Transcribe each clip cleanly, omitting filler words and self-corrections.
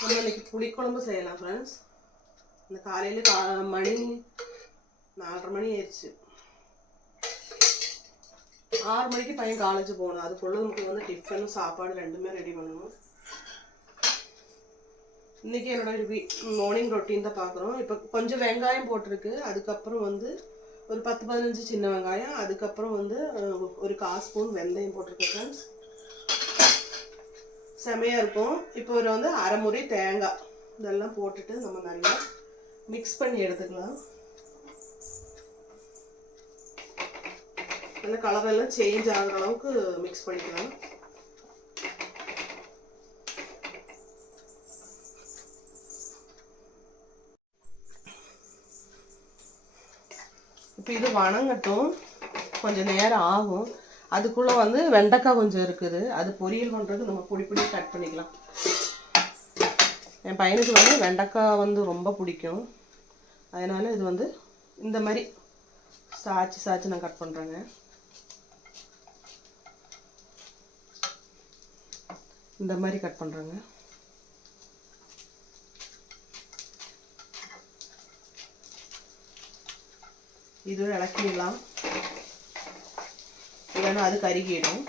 நம்ம இன்னைக்கு புளிக்குழம்பு செய்யலாம் ஃப்ரெண்ட்ஸ். இந்த காலையில் மணி 4:30 மணி ஆயிடுச்சு. 6 மணிக்கு பையன் காலேஜ் போகணும். அதுக்குள்ள நமக்கு வந்து டிஃபனும் சாப்பாடு ரெண்டுமே ரெடி பண்ணணும். இன்றைக்கி என்னோட மார்னிங் ரொட்டீன் தான் பார்க்குறோம். இப்போ கொஞ்சம் வெங்காயம் போட்டிருக்கு. அதுக்கப்புறம் வந்து ஒரு 10-15 சின்ன வெங்காயம், அதுக்கப்புறம் வந்து ஒரு 1/4 ஸ்பூன் வெந்தயம் போட்டிருக்கு ஃப்ரெண்ட்ஸ். செமையாக இருக்கும். இப்போ ஒரு வந்து அரை முறை தேங்காய் இதெல்லாம் போட்டுட்டு நம்ம நல்லா மிக்ஸ் பண்ணி எடுத்துக்கலாம். நல்லா கலரெல்லாம் சேஞ்ச் ஆகிற அளவுக்கு மிக்ஸ் பண்ணிக்கலாம். இப்போ இது வணங்கட்டும், கொஞ்சம் நேரம் ஆகும். அதுக்குள்ளே வந்து வெண்டைக்காய் கொஞ்சம் இருக்குது, அது பொரியல் பண்ணுறது நம்ம பொடி பொடி கட் பண்ணிக்கலாம். என் பையனுக்கு வந்து வெண்டைக்காய் வந்து ரொம்ப பிடிக்கும். அதனால் இது வந்து இந்த மாதிரி சாய்ச்சி நான் கட் பண்ணுறேங்க. இந்த மாதிரி கட் பண்ணுறேங்க. இது இலக்கிடலாம், இல்லைன்னா அது கருகிடும்.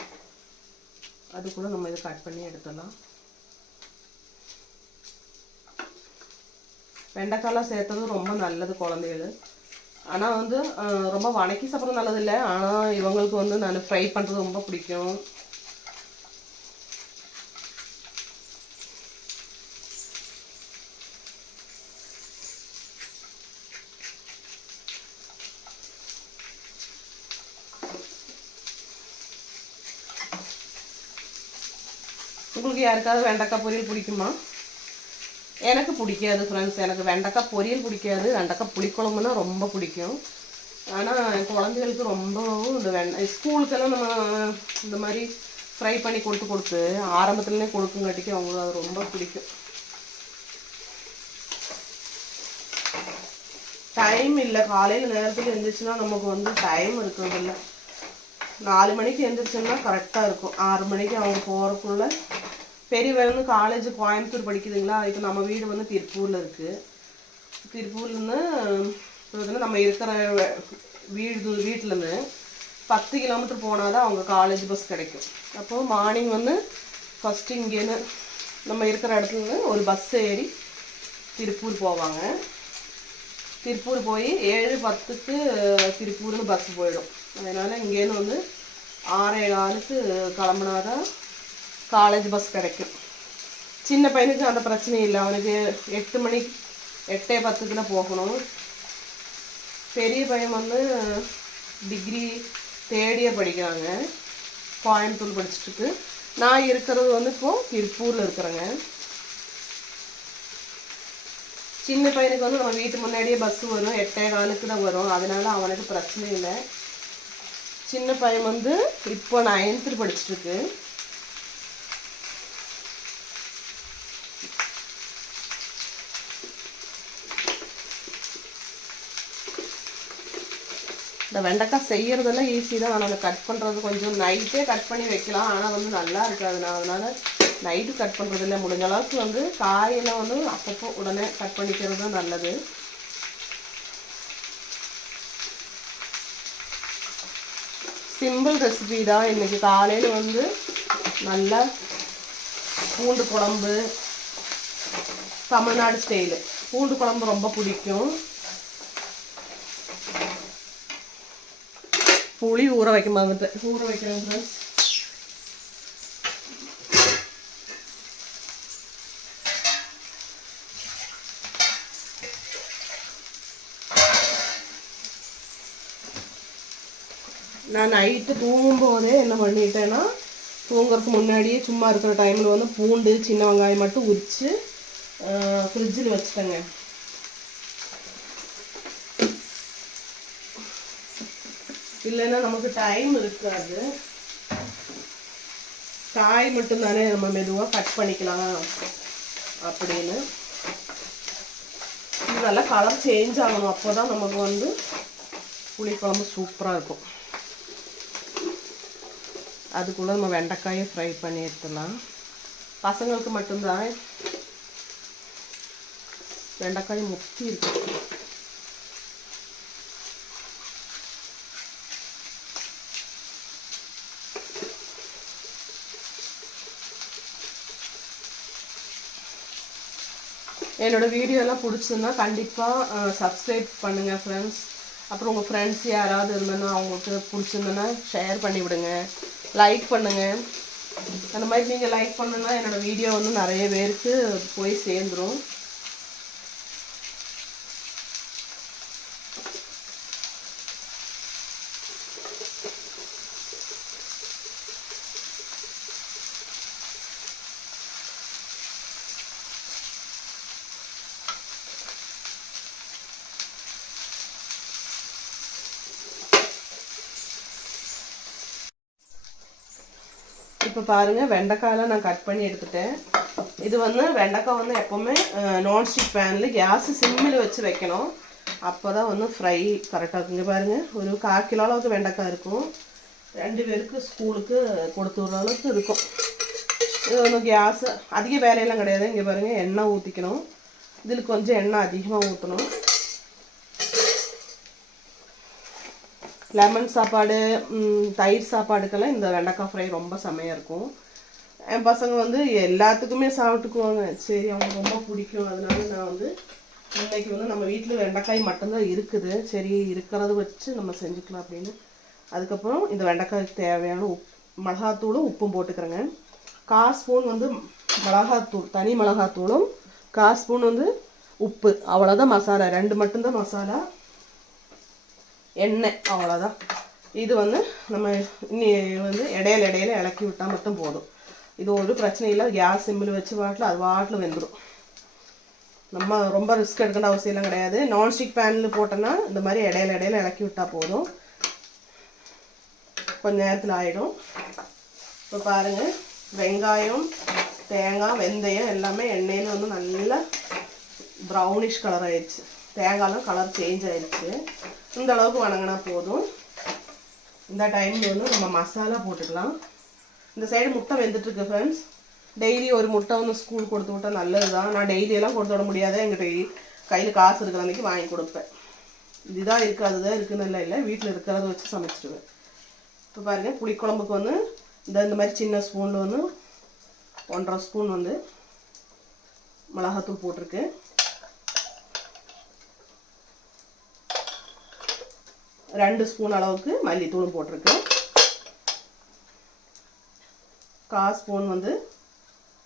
அது கூட நம்ம இதை கட் பண்ணி எடுத்துடலாம். வெண்டைக்காயெலாம் சேர்த்தது ரொம்ப நல்லது குழந்தைகள். ஆனால் வந்து ரொம்ப வணக்கி சாப்பிட்றது நல்லதில்லை. ஆனால் இவங்களுக்கு வந்து நான் ஃப்ரை பண்ணுறது ரொம்ப பிடிக்கும். உங்களுக்கு யாருக்காவது வெண்டைக்காய் பொரியல் பிடிக்குமா? எனக்கு பிடிக்காது ஃப்ரெண்ட்ஸ். எனக்கு வெண்டைக்காய் பொரியல் பிடிக்காது. வெண்டைக்காய் புளிக்குழம்புனா ரொம்ப பிடிக்கும். ஆனால் என் குழந்தைகளுக்கு ரொம்பவும் இந்த ஸ்கூலுக்கெல்லாம் நம்ம இந்த மாதிரி ஃப்ரை பண்ணி கொடுத்து ஆரம்பத்துலேயே கொடுக்குங்காட்டிக்கு அவங்களுக்கு அது ரொம்ப பிடிக்கும். டைம் இல்லை, காலையில் நேரத்தில் எழுந்திரிச்சுன்னா நமக்கு வந்து டைம் இருக்கிறது இல்லை. 4 மணிக்கு எழுந்திரிச்சோம்னா கரெக்டாக இருக்கும். 6 மணிக்கு அவங்க போகிறக்குள்ள பெரியவன் வந்து காலேஜ் கோயம்புத்தூர் படிக்குதுங்களா. இப்போ நம்ம வீடு வந்து திருப்பூரில் இருக்குது. திருப்பூர்லேருந்து நம்ம இருக்கிற வீட்டிலேருந்து 10 கிலோமீட்டர் போனால் தான் அவங்க காலேஜ் பஸ் கிடைக்கும். அப்போது மார்னிங் வந்து ஃபஸ்ட்டு இங்கேருந்து நம்ம இருக்கிற இடத்துலேருந்து ஒரு பஸ் ஏறி திருப்பூர் போவாங்க. திருப்பூர் போய் 7:10க்கு திருப்பூர்னு பஸ் போயிடும். அதனால் இங்கேருந்து வந்து 6:15க்கு கிளம்புனாதான் காலேஜ் பஸ் கிடைக்கும். சின்ன பையனுக்கு அந்த பிரச்சனை இல்லை. அவனுக்கு 8 மணிக்கு 8:10க்குள்ள போகணும். பெரிய பையன் வந்து டிகிரி 3rd இயர் படிக்கிறாங்க, கோயம்புத்தூர் படிச்சுட்டு. நான் இருக்கிறது வந்து இப்போது திருப்பூரில் இருக்கிறேங்க. சின்ன பையனுக்கு வந்து நம்ம வீட்டு முன்னாடியே பஸ் வரும், 8:15க்கு தான் வரும். அதனால அவனுக்கு பிரச்சனை இல்லை. சின்ன பையன் வந்து இப்போ 9th படிச்சுட்டுருக்கு. இந்த வெண்டைக்காய் செய்கிறதெல்லாம் ஈஸி தான். ஆனால் அதை கட் பண்ணுறது கொஞ்சம் நைட்டே கட் பண்ணி வைக்கலாம். ஆனால் வந்து நல்லா இருக்காது. நான் அதனால் நைட்டு கட் பண்ணுறதில்ல. முடிஞ்ச அளவுக்கு வந்து காயெல்லாம் வந்து அப்பப்போ உடனே கட் பண்ணிக்கிறது தான் நல்லது. சிம்பிள் ரெசிபி தான். இன்றைக்கி காலையில் வந்து நல்லா பூண்டு குழம்பு, தமிழ்நாடு ஸ்டைலு பூண்டு குழம்பு ரொம்ப பிடிக்கும். புளி ஊற வைக்க மறந்துட்டேன், ஊற வைக்கிறேன் ஃப்ரெண்ட்ஸ். நான் நைட்டு தூங்கும்போதே என்ன பண்ணிட்டேன்னா, தூங்குறதுக்கு முன்னாடியே சும்மா இருக்கிற டைமில் வந்து பூண்டு சின்ன வெங்காயம் மட்டும் உரித்து ஃப்ரிட்ஜில் வச்சுட்டேங்க. இல்லைன்னா நமக்கு டைம் இருக்காது. காய் மட்டும்தானே நம்ம மெதுவாக கட் பண்ணிக்கலாம் அப்படின்னு. இது நல்லா கலர் சேஞ்ச் ஆகணும், அப்போ தான் நமக்கு வந்து புளிக்குழம்பு சூப்பராக இருக்கும். அதுக்குள்ளே நம்ம வெண்டைக்காயை ஃப்ரை பண்ணி எடுத்துடலாம். பசங்களுக்கு மட்டும்தான் வெண்டைக்காய் முத்தி இருக்கு. என்னோடய வீடியோலாம் பிடிச்சிருந்தா கண்டிப்பாக சப்ஸ்கிரைப் பண்ணுங்கள் ஃப்ரெண்ட்ஸ். அப்புறம் உங்கள் ஃப்ரெண்ட்ஸ் யாராவது இருந்ததுன்னா அவங்களுக்கு பிடிச்சிருந்ததுன்னா ஷேர் பண்ணி விடுங்க, லைக் பண்ணுங்கள். அந்த மாதிரி நீங்கள் லைக் பண்ணுன்னா என்னோடய வீடியோ வந்து நிறைய பேருக்கு போய் சேர்ந்துடும். இப்போ பாருங்கள், வெண்டைக்காயெலாம் நான் கட் பண்ணி எடுத்துட்டேன். இது வந்து வெண்டைக்காய் வந்து எப்போவுமே நான்ஸ்டிக் பேனில் கேஸு சிம்மில் வச்சு வைக்கணும். அப்போ தான் வந்து ஃப்ரை கரெக்டாக இருக்குங்க. பாருங்கள், ஒரு 1/4 கிலோ அளவுக்கு வெண்டைக்காய் இருக்கும். 2 பேருக்கு ஸ்கூலுக்கு கொடுத்து விடுற அளவுக்கு இருக்கும். இது வந்து கேஸு அதிக வேலையெல்லாம் கிடையாது. இங்கே பாருங்கள், எண்ணெய் ஊற்றிக்கணும். இதில் கொஞ்சம் எண்ணெய் அதிகமாக ஊற்றணும். லெமன் சாப்பாடு, தயிர் சாப்பாடுக்கெல்லாம் இந்த வெண்டைக்காய் ஃப்ரை ரொம்ப செம்மையாக இருக்கும். என் பசங்க வந்து எல்லாத்துக்குமே சாப்பிட்டுக்குவாங்க. சரி, அவங்க ரொம்ப பிடிக்கும். அதனால நான் வந்து இன்றைக்கி வந்து நம்ம வீட்டில் வெண்டைக்காய் மட்டும்தான் இருக்குது. சரி, இருக்கிறத வச்சு நம்ம செஞ்சுக்கலாம் அப்படின்னு. அதுக்கப்புறம் இந்த வெண்டைக்காய்க்கு தேவையான மிளகாத்தூளும் உப்பும் போட்டுக்கிறேங்க. 1/4 ஸ்பூன் வந்து மிளகாத்தூள், தனி மிளகாத்தூளும் 1/4 ஸ்பூன் வந்து உப்பு, அவ்வளோதான் மசாலா. 2 மட்டும்தான் மசாலா, எண்ணெய், அவ்வளோதான். இது வந்து நம்ம இன்னி வந்து இடையில இலக்கி விட்டால் மட்டும் போதும். இது ஒரு பிரச்சனை இல்லை. கேஸ் சிம்மில் வச்சு வாட்டில் அது வாட்டில் வெந்துடும். நம்ம ரொம்ப ரிஸ்க் எடுക്കേண்ட அவசியம்லாம் கிடையாது. நான்ஸ்டிக் பேனில் போட்டோன்னா இந்த மாதிரி இடையில இலக்கி விட்டால் போதும், கொஞ்சம் நேரத்தில் ஆகிடும். இப்போ பாருங்கள், வெங்காயம், தேங்காய், வெந்தயம் எல்லாமே எண்ணெயில் வந்து நல்லா ப்ரௌனிஷ் கலர் ஆயிடுச்சு. தேங்காயெலாம் கலர் சேஞ்ச் ஆயிடுச்சு. இந்த அளவுக்கு வணங்கினா போதும். இந்த டைமில் வந்து நம்ம மசாலா போட்டுக்கலாம். இந்த சைடு முட்டை வெந்துட்டுருக்கு ஃப்ரெண்ட்ஸ். டெய்லி ஒரு முட்டை வந்து ஸ்கூல் கொடுத்து விட்டால் நல்லது தான். நான் டெய்லியெல்லாம் கொடுத்து விட முடியாது. எங்கிட்ட கையில் காசு இருக்கிற அன்றைக்கி வாங்கி கொடுப்பேன். இதுதான் இருக்குது அதுதான் இருக்குன்னு இல்லை, வீட்டில் இருக்கிறத வச்சு சமைச்சிடுவேன். இப்போ பாருங்கள், புளிக்குழம்புக்கு வந்து இந்த மாதிரி சின்ன ஸ்பூனில் வந்து 1.5 ஸ்பூன் வந்து மிளகாத்தூள் போட்டிருக்கு. 2 ஸ்பூன் அளவுக்கு மல்லித்தூளும் போட்டிருக்கு. 1/4 ஸ்பூன் வந்து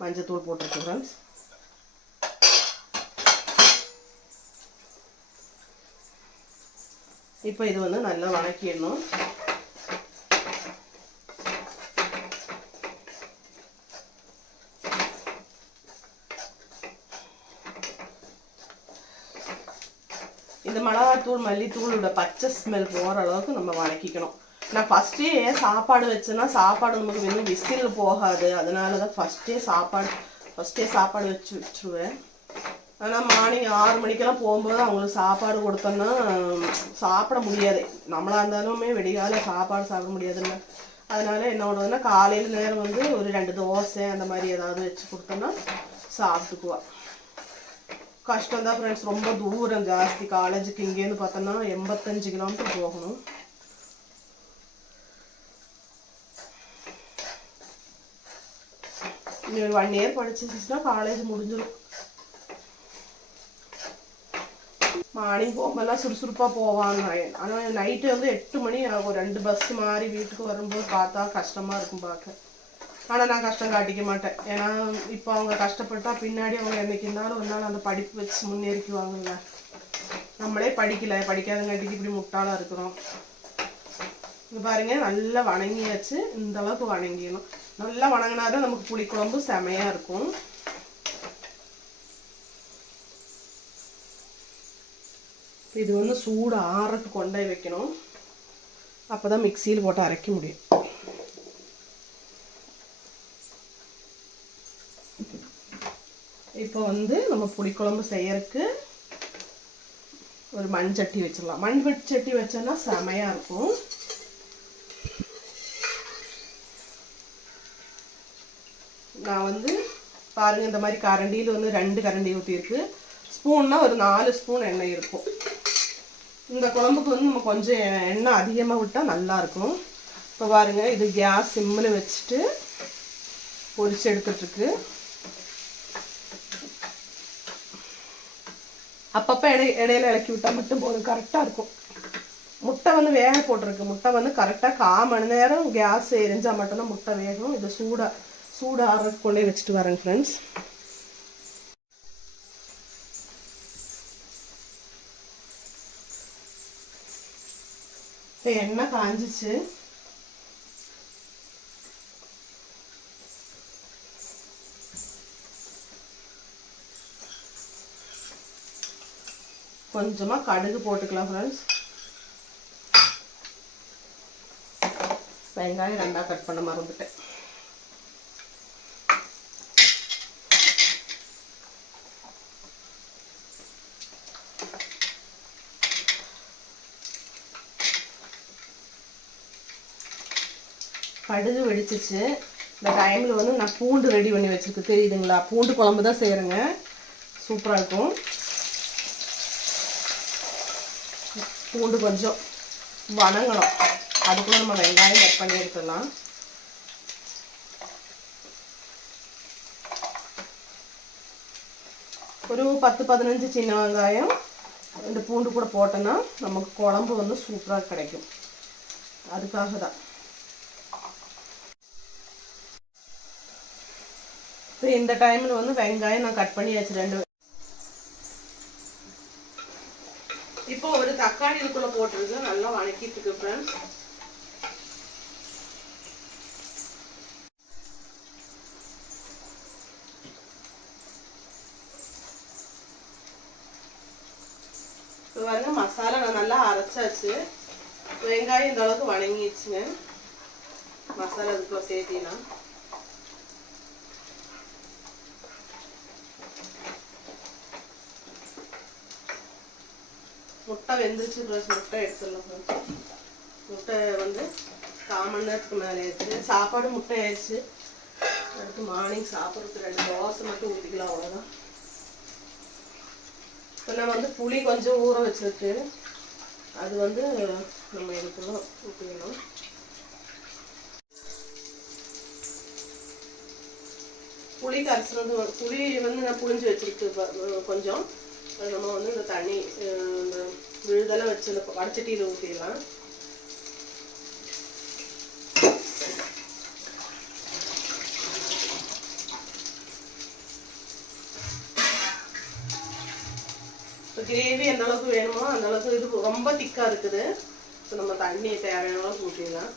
மஞ்சத்தூள் போட்டிருக்கு ஃப்ரெண்ட்ஸ். இப்போ இது வந்து நல்லா வதக்கிடணும். இந்த மிளகாத்தூள் மல்லித்தூளோட பச்சை ஸ்மெல் போகிற அளவுக்கு நம்ம வதக்கிக்கணும். நான் ஃபஸ்ட்டே சாப்பாடு வச்சேன்னா சாப்பாடு நமக்கு இன்னும் விசில் போகாது. அதனால தான் ஃபஸ்ட்டே சாப்பாடு வச்சுருவேன். ஆனால் மார்னிங் 6 மணிக்கெல்லாம் போகும்போது அவங்களுக்கு சாப்பாடு கொடுத்தோன்னா சாப்பிட முடியாது. நம்மளாக இருந்தாலுமே வெடிகால சாப்பாடு சாப்பிட முடியாதுல்ல. அதனால என்ன பண்ணுவோன்னா, காலையில் நேரம் வந்து ஒரு 2 தோசை அந்த மாதிரி ஏதாவது வச்சு கொடுத்தோன்னா சாப்பிட்டுக்குவா. கஷ்டம் தான் ஃப்ரெண்ட்ஸ், ரொம்ப தூரம் ஜாஸ்தி. காலேஜுக்கு இங்கேருந்து பார்த்தோன்னா 85 கிலோமீட்டர் போகணும். இன்னும் ஒரு 1 இயர் படிச்சிருச்சுன்னா காலேஜ் முடிஞ்சிடும். மார்னிங் போகும்போதெல்லாம் சுறுசுறுப்பாக போவாங்க. ஆனால் நைட்டு வந்து 8 மணி ஆகும். 2 பஸ் மாறி வீட்டுக்கு வரும்போது பார்த்தா கஷ்டமாக இருக்கும் பார்க்க. ஆனால் நான் கஷ்டம் காட்டிக்க மாட்டேன். ஏன்னா இப்போ அவங்க கஷ்டப்பட்டால் பின்னாடி அவங்க என்றைக்கு இருந்தாலும் ஒரு நாள் அந்த படிப்பு வச்சு முன்னேறிக்குவாங்கல்ல. நம்மளே படிக்காதங்காட்டிக்கு இப்படி முட்டாளாக இருக்கிறோம். இங்கே பாருங்க நல்லா வணங்கியாச்சு. இந்த அளவுக்கு வணங்கிடணும். நல்லா வணங்கினாதான் நமக்கு புளிக்குழம்பு செமையாக இருக்கும். இது வந்து சூடு ஆறதுக்கு கொண்டே வைக்கணும். அப்போ தான் மிக்சியில் போட்டு அரைக்க முடியும். இப்போ வந்து நம்ம புளிக்குழம்பு செய்யறதுக்கு ஒரு மண்சட்டி வச்சிடலாம். மண்சட்டி வச்சோன்னா செமையாக இருக்கும். நான் வந்து பாருங்கள், இந்த மாதிரி கரண்டியில் வந்து 2 கரண்டி ஊற்றிருக்கு. ஸ்பூன்னா ஒரு 4 ஸ்பூன் எண்ணெய் இருக்கும். இந்த குழம்புக்கு வந்து நம்ம கொஞ்சம் எண்ணெய் அதிகமாக விட்டால் நல்லாயிருக்கும். இப்போ பாருங்கள், இது கேஸ் சிம்மில் வச்சுட்டு பொரிச்சு எடுத்துட்ருக்கு. அப்பப்போ இடையில இறக்கி விட்டால் மட்டும் போதும், கரெக்டாக இருக்கும். முட்டை வந்து வேக போட்டிருக்கு. முட்டை வந்து கரெக்டாக 1/4 மணி நேரம் கேஸ் எரிஞ்சால் மட்டும்தான் முட்டை வேகும். இது சூடு ஆறதுக்குள்ளே வச்சுட்டு வரேங்க ஃப்ரெண்ட்ஸ். இப்போ எண்ணெய் காஞ்சிச்சு. கொஞ்சமாக கடுகு போட்டுக்கலாம் ஃப்ரெண்ட்ஸ். வெங்காயம் 2ஆக கட் பண்ண மறந்துட்டேன். கடுகு வெடிச்சிச்சு. இந்த டைமில் வந்து நான் பூண்டு ரெடி பண்ணி வச்சுருக்கு, தெரியுதுங்களா? பூண்டு குழம்பு தான் செய்கிறேங்க, சூப்பராக இருக்கும். பூண்டு கொஞ்சம் வணங்கணும். அதுக்குள்ளே நம்ம வெங்காயம் கட் பண்ணி எடுத்துடலாம். ஒரு 10-15 சின்ன வெங்காயம் இந்த பூண்டு கூட போட்டோன்னா நமக்கு குழம்பு வந்து சூப்பராக கிடைக்கும். அதுக்காக தான். இப்போ இந்த டைமில் வந்து வெங்காயம் நான் கட் பண்ணியாச்சு 2. இப்போ ஒரு தக்காளி இதுக்குள்ளே போட்டுருக்கு, நல்லா வணக்கிட்டு இருக்கு ஃப்ரெண்ட்ஸ். இப்போ பாருங்க, மசாலா நான் நல்லா அரைச்சாச்சு. வெங்காயம் இந்த அளவுக்கு வணங்கிடுச்சுங்க. மசாலா இதுக்குள்ள சேர்த்தினா முட்டை வெந்துருச்சு. முட்டை எடுத்துடலாம். முட்டை வந்து 1/4 மணி நேரத்துக்கு மேலே ஆயிடுச்சு. சாப்பாடு முட்டை ஆயிடுச்சு. அடுத்து மார்னிங் சாப்பிட்றதுக்கு 2 தோசை மட்டும் ஊற்றிக்கலாம், அவ்வளோதான். இப்போ நம்ம வந்து புளி கொஞ்சம் ஊற வச்சுருக்கு, அது வந்து நம்ம இதுக்குள்ள ஊற்றிக்கணும். புளி கரைச்சிறது, புளி வந்து நான் புளிஞ்சு வச்சுருக்கு கொஞ்சம். அது நம்ம வந்து இந்த தண்ணி இந்த விழுதெல்லாம் வச்சு இந்த வடச்சட்டியில் ஊற்றிடலாம். இப்போ கிரேவி எந்த அளவுக்கு வேணுமோ அந்த அளவுக்கு, இது ரொம்ப திக்காக இருக்குது. இப்போ நம்ம தண்ணி தேவையான அளவுக்கு ஊற்றிடலாம்.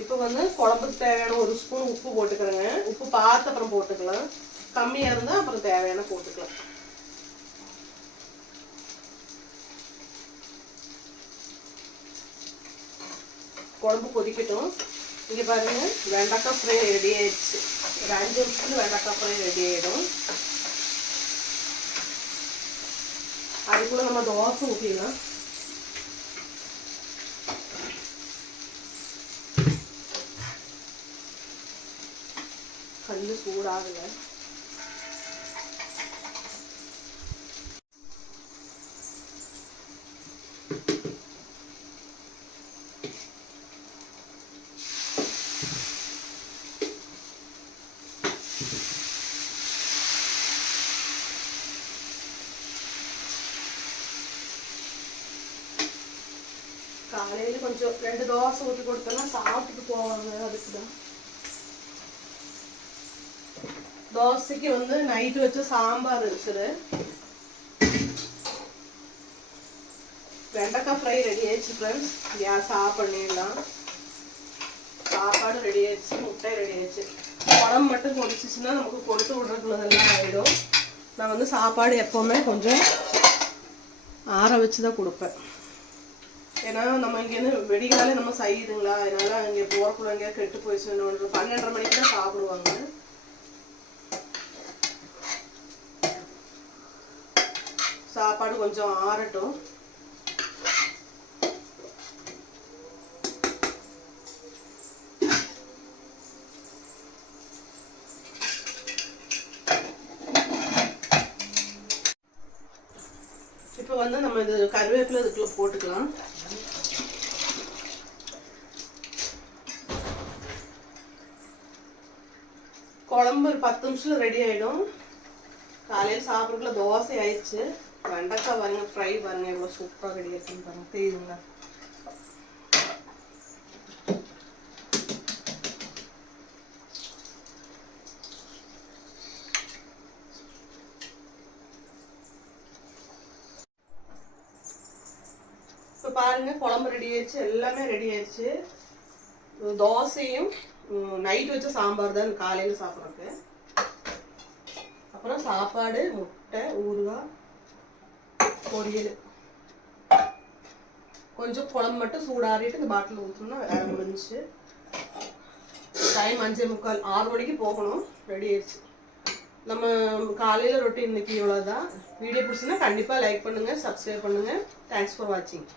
இப்போ வந்து குழம்புக்கு தேவையான 1 ஸ்பூன் உப்பு போட்டுக்கிறேங்க. உப்பு பார்த்து அப்புறம் போட்டுக்கலாம். கம்மியாக இருந்தால் அப்புறம் தேவையான போட்டுக்கலாம். குழம்பு கொதிக்கட்டும். இங்கே பாருங்க, வெண்டைக்காய் ஃப்ரை ரெடி ஆயிடுச்சு. ஒரு 5 நிமிஷத்துல வெண்டைக்காய் ஃப்ரை ரெடி ஆகிடும். அதுக்குள்ள நம்ம தோசை ஊற்றிடலாம். கல் சூடாகல. காலையில் கொஞ்சம் 2 தோசை ஊற்றி கொடுத்தோன்னா சாப்பிட்டுட்டு போவாங்க. அதுக்கு தான் தோசைக்கு வந்து நைட்டு வச்ச சாம்பார் இருக்குது. வெண்டைக்காய் ஃப்ரை ரெடி ஆயிடுச்சு ஃப்ரெண்ட்ஸ். கேஸ் ஆஃப் பண்ணிடலாம். சாப்பாடு ரெடி ஆயிடுச்சு, முட்டை ரெடி ஆயிடுச்சு. குழம்பு மட்டும் கொதிச்சிச்சுன்னா நமக்கு கொடுத்து விடுறதுக்குள்ளதெல்லாம் ஆகிடும். நான் வந்து சாப்பாடு எப்போவுமே கொஞ்சம் ஆற வச்சு தான் கொடுப்பேன். ஏன்னா நம்ம இங்கேருந்து வெடிகாலே நம்ம செய்யுதுங்களா, அதனால இங்கே போகிறக்குள்ள எங்கேயா கெட்டு போயிடுச்சு. 12:30 மணிக்கு தான் சாப்பிடுவாங்க. சாப்பாடு கொஞ்சம் ஆறட்டும். இப்போ வந்து நம்ம இது கருவேப்பிலை இதுக்குள்ள போட்டுக்கலாம். குழம்பு ஒரு 10 நிமிஷத்துல ரெடி ஆயிடும். காலையில் சாப்பிட்றதுக்குள்ள தோசை ஆயிடுச்சு. வெண்டைக்காய் பாருங்க, ஃப்ரை பாருங்க எவ்வளோ சூப்பராக ரெடி ஆயிடுச்சுன்னு பாருங்க, தெரியுதுங்க. இப்போ பாருங்க குழம்பு ரெடி ஆயிடுச்சு, எல்லாமே ரெடி ஆயிடுச்சு. தோசையும் நைட் வச்ச சாம்பார் தான் காலையில் சாப்பிட்றதுக்கு. அப்புறம் சாப்பாடு, முட்டை, ஊறுகாய், பொரியல். கொஞ்சம் குழம்பு மட்டும் சூடாறிட்டு இந்த பாட்டில் ஊற்றணும்னா வேலை முடிஞ்சிச்சு. டைம் 5:45, 6 மணிக்கு போகணும். ரெடி ஆயிடுச்சு. நம்ம காலையில் ரொட்டி இன்னைக்கு இவ்வளோதான். வீடியோ பிடிச்சுன்னா கண்டிப்பாக லைக் பண்ணுங்கள், சப்ஸ்கிரைப் பண்ணுங்கள். தேங்க்ஸ் ஃபார் வாட்சிங்.